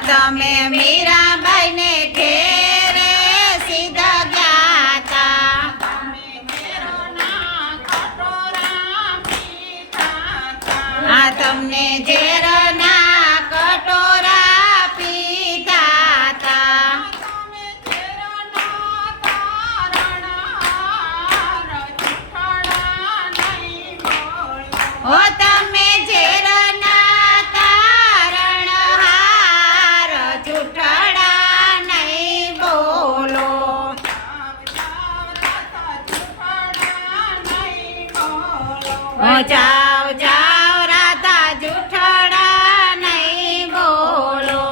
તમે મીરાબાઈ ને ઘેરે સીધા ગયા તા તમને ઝેરના કટોરા પીધા તા ઓ તમે ઝેરના તારણહાર જૂઠડા નહીં બોલો જાવ જાવ રાધા જૂઠડા નહીં બોલો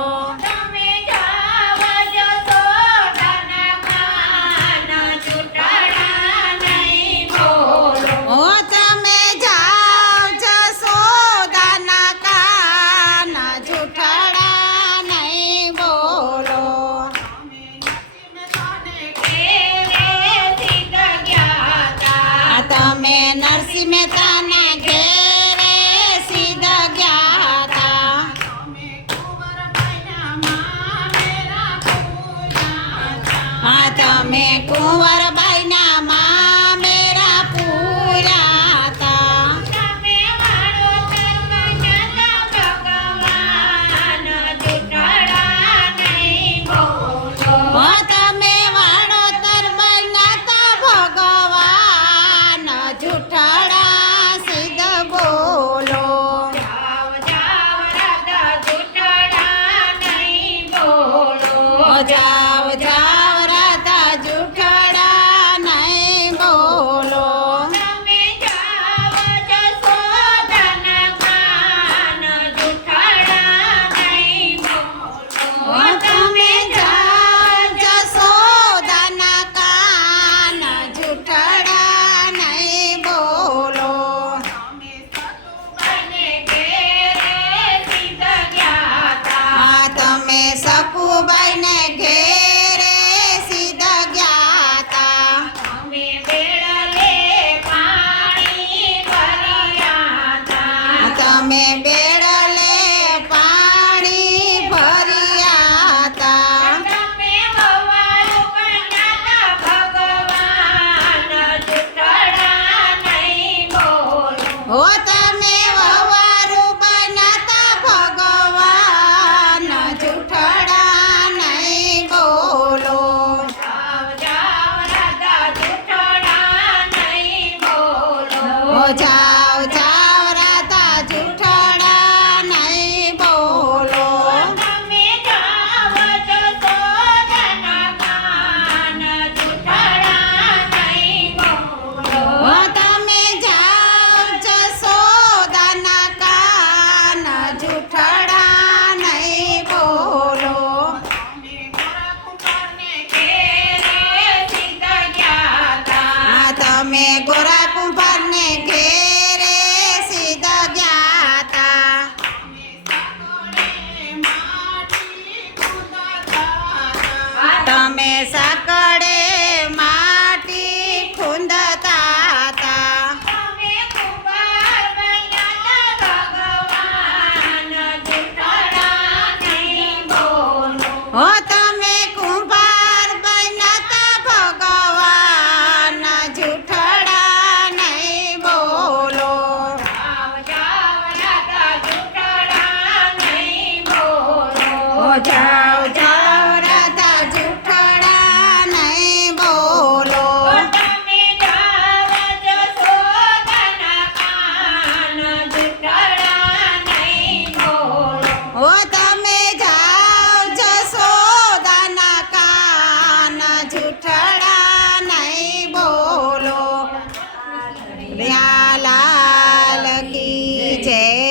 તમે જાવ જશોદાના કાન જૂઠડા નહીં બોલો ઓ તમે જાવ જશોદાના કાન જૂઠડા નહીં બોલો તમે નરસિંહ મહેતાને ઘેરે સીધા ગયા તા તમે કુંવરબાઈના મામેરા પૂર્યા તા તમે ભગવાન જૂઠડા નહીં બોલો તમે વાળોતર બન્યા ભગવાન જૂઠડા સિદ્ધ બોલો જાવ જાવ રાધા જૂઠડા નહીં બોલો જાવ જાવ રાધા જૂઠડા નહીં બોલો તમે જાવ જશોદાના કાન જૂઠડા નહીં બોલો તમે જાવ જશોદાના કાન જૂઠડા નહીં બોલો તમે સકુબાઈને ઘેરે સીધા ગયા તા તમે બેડલે પાણી ભર્યા તા તમે બેડલે પાણી ભર્યા તા તમે વવારું બન્યા ભગવાન જૂઠડા નહીં બોલો હો તમે વવારું બન્યા ભગવાન જૂઠડા નહીં બોલો જાવ જાવ રાધા જૂઠડા નહીં બોલો જાવ જાવ રાધા જૂઠડા નહીં બોલો તમે જાવ જશોદાના કાન જૂઠડા નહીં બોલો તમે જાવ જશોદાના કાન જૂઠડા નહીં બોલો તમે ગોરા કુંભારને ઘેરે સીધા ગયા તા તમે સાકડે માટી ખૂંદતા હતા તમે કુંભાર બન્યા ભગવાન જૂઠડા નહીં બોલો હો તમે કુંભાર બન્યા ભગવાન જૂઠડા નહીં બોલો જાવ જાવ રાધા જૂઠડા નહીં બોલો જાવ